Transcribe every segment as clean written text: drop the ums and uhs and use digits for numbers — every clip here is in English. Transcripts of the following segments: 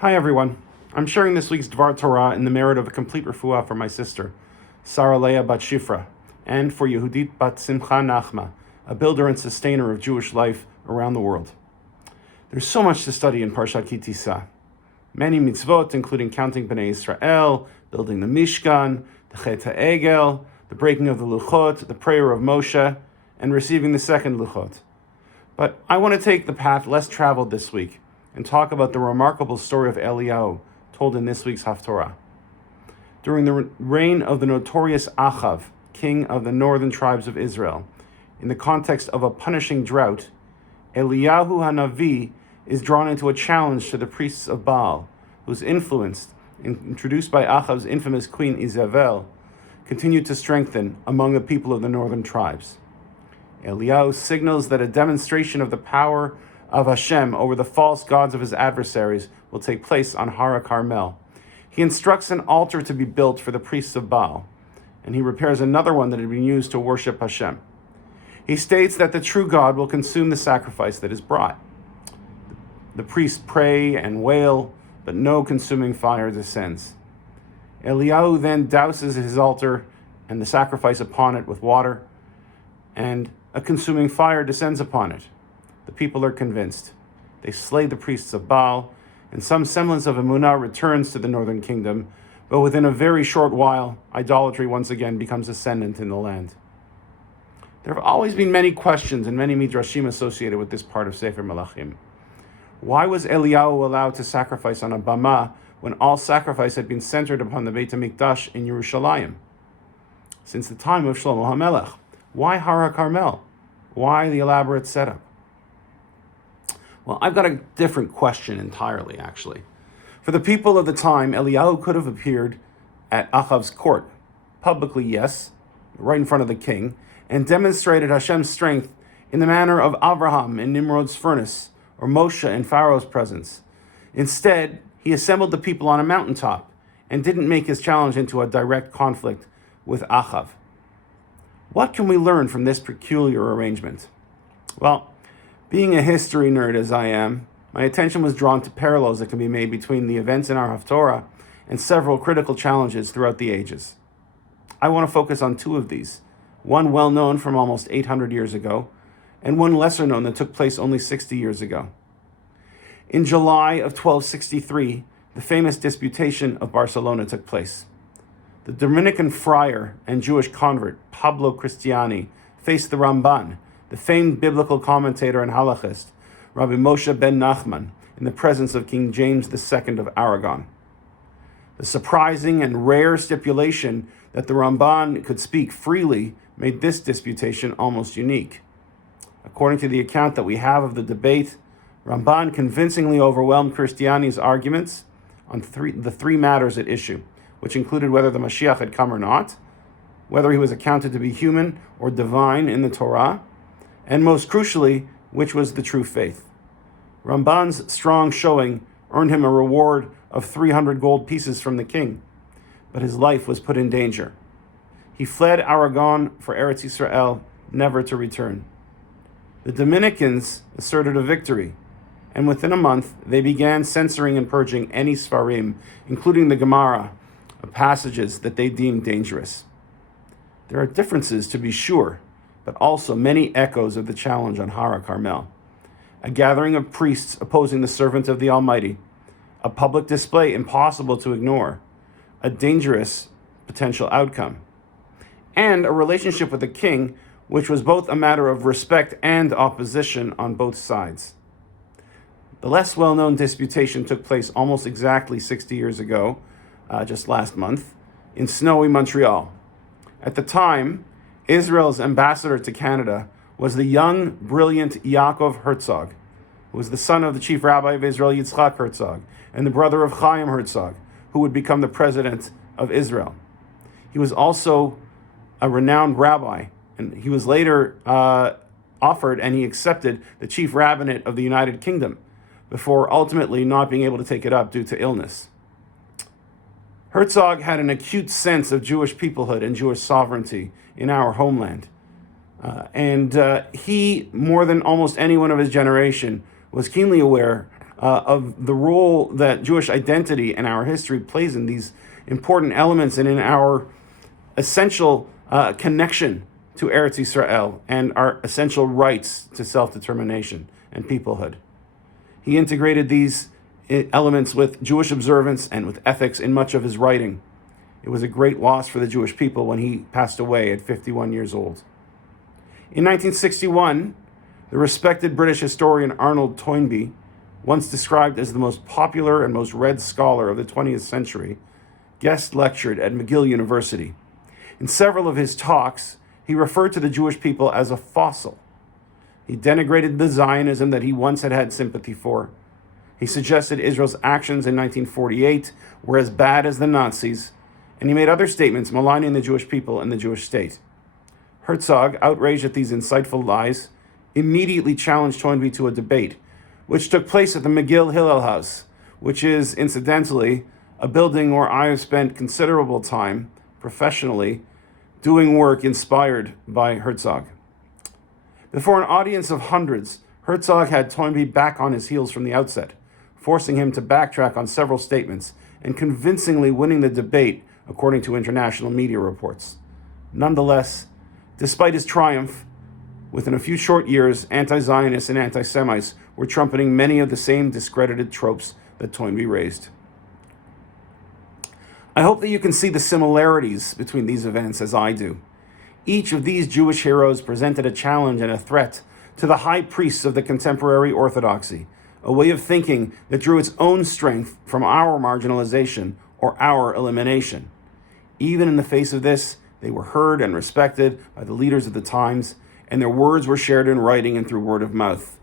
Hi everyone. I'm sharing this week's Dvar Torah in the merit of a complete refuah for my sister, Sarah Leah bat Shifra, and for Yehudit bat Simcha Nachma, a builder and sustainer of Jewish life around the world. There's so much to study in Parashat Tisa. Many mitzvot, including counting Bnei Israel, building the Mishkan, the Chet HaEgel, the breaking of the Luchot, the prayer of Moshe, and receiving the second Luchot. But I want to take the path less traveled this week and talk about the remarkable story of Eliu told in this week's Haftorah. During the reign of the notorious Achav, king of the northern tribes of Israel, in the context of a punishing drought, Eliyahu HaNavi is drawn into a challenge to the priests of Baal, whose influence, introduced by Achav's infamous queen Izabel, continued to strengthen among the people of the northern tribes. Eliyahu signals that a demonstration of the power of Hashem over the false gods of his adversaries will take place on Har Carmel. He instructs an altar to be built for the priests of Baal, and he repairs another one that had been used to worship Hashem. He states that the true God will consume the sacrifice that is brought. The priests pray and wail, but no consuming fire descends. Eliyahu then douses his altar and the sacrifice upon it with water, and a consuming fire descends upon it. The people are convinced. They slay the priests of Baal, and some semblance of emunah returns to the northern kingdom, but within a very short while, idolatry once again becomes ascendant in the land. There have always been many questions and many midrashim associated with this part of Sefer Melachim. Why was Eliyahu allowed to sacrifice on a bama when all sacrifice had been centered upon the Beit HaMikdash in Yerushalayim? Since the time of Shlomo HaMelech, why Har HaCarmel? Why the elaborate setup? Well, I've got a different question entirely, actually. For the people of the time, Eliyahu could have appeared at Achav's court, publicly, yes, right in front of the king, and demonstrated Hashem's strength in the manner of Abraham in Nimrod's furnace, or Moshe in Pharaoh's presence. Instead, he assembled the people on a mountaintop and didn't make his challenge into a direct conflict with Achav. What can we learn from this peculiar arrangement? Well, being a history nerd as I am, my attention was drawn to parallels that can be made between the events in our Haftorah and several critical challenges throughout the ages. I want to focus on two of these, one well known from almost 800 years ago, and one lesser known that took place only 60 years ago. In July of 1263, the famous disputation of Barcelona took place. The Dominican friar and Jewish convert Pablo Cristiani faced the Ramban, the famed biblical commentator and halachist, Rabbi Moshe ben Nachman, in the presence of King James II of Aragon. The surprising and rare stipulation that the Ramban could speak freely made this disputation almost unique. According to the account that we have of the debate, Ramban convincingly overwhelmed Cristiani's arguments on the three matters at issue, which included whether the Mashiach had come or not, whether he was accounted to be human or divine in the Torah, and most crucially, which was the true faith. Ramban's strong showing earned him a reward of 300 gold pieces from the king, but his life was put in danger. He fled Aragon for Eretz Yisrael, never to return. The Dominicans asserted a victory, and within a month, they began censoring and purging any Sfarim, including the Gemara, of passages that they deemed dangerous. There are differences, to be sure, but also many echoes of the challenge on Har Carmel. A gathering of priests opposing the servant of the Almighty, a public display impossible to ignore, a dangerous potential outcome, and a relationship with the king which was both a matter of respect and opposition on both sides. The less well-known disputation took place almost exactly 60 years ago, just last month, in snowy Montreal. At the time, Israel's ambassador to Canada was the young, brilliant Yaakov Herzog, who was the son of the chief rabbi of Israel, Yitzchak Herzog, and the brother of Chaim Herzog, who would become the president of Israel. He was also a renowned rabbi, and he was later offered and he accepted the chief rabbinate of the United Kingdom before ultimately not being able to take it up due to illness. Herzog had an acute sense of Jewish peoplehood and Jewish sovereignty in our homeland. And he, more than almost anyone of his generation, was keenly aware of the role that Jewish identity and our history plays in these important elements and in our essential connection to Eretz Yisrael and our essential rights to self-determination and peoplehood. He integrated these elements with Jewish observance and with ethics in much of his writing. It was a great loss for the Jewish people when he passed away at 51 years old. In 1961, the respected British historian Arnold Toynbee, once described as the most popular and most read scholar of the 20th century, guest lectured at McGill University. In several of his talks, he referred to the Jewish people as a fossil. He denigrated the Zionism that he once had sympathy for. He suggested Israel's actions in 1948 were as bad as the Nazis, and he made other statements maligning the Jewish people and the Jewish state. Herzog, outraged at these insightful lies, immediately challenged Toynbee to a debate, which took place at the McGill Hillel House, which is, incidentally, a building where I have spent considerable time, professionally, doing work inspired by Herzog. Before an audience of hundreds, Herzog had Toynbee back on his heels from the outset, forcing him to backtrack on several statements and convincingly winning the debate, according to international media reports. Nonetheless, despite his triumph, within a few short years, anti-Zionists and anti-Semites were trumpeting many of the same discredited tropes that Toynbee raised. I hope that you can see the similarities between these events as I do. Each of these Jewish heroes presented a challenge and a threat to the high priests of the contemporary Orthodoxy, a way of thinking that drew its own strength from our marginalization or our elimination. Even in the face of this, they were heard and respected by the leaders of the times, and their words were shared in writing and through word of mouth.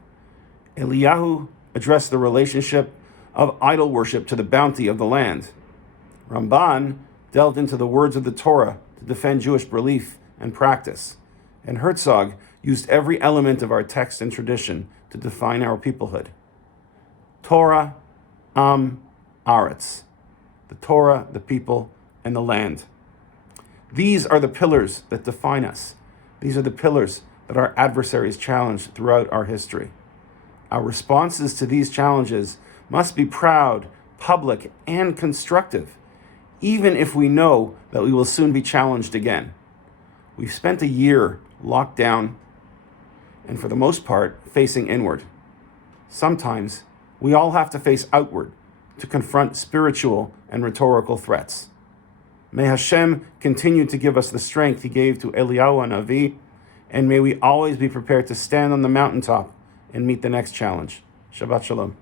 Eliu addressed the relationship of idol worship to the bounty of the land. Ramban delved into the words of the Torah to defend Jewish belief and practice. And Herzog used every element of our text and tradition to define our peoplehood. Torah, Aretz. The Torah, the people, and the land. These are the pillars that define us. These are the pillars that our adversaries challenged throughout our history. Our responses to these challenges must be proud, public, and constructive, even if we know that we will soon be challenged again. We've spent a year locked down and, for the most part, facing inward. Sometimes we all have to face outward to confront spiritual and rhetorical threats. May Hashem continue to give us the strength He gave to Eliyahu Hanavi, and may we always be prepared to stand on the mountaintop and meet the next challenge. Shabbat Shalom.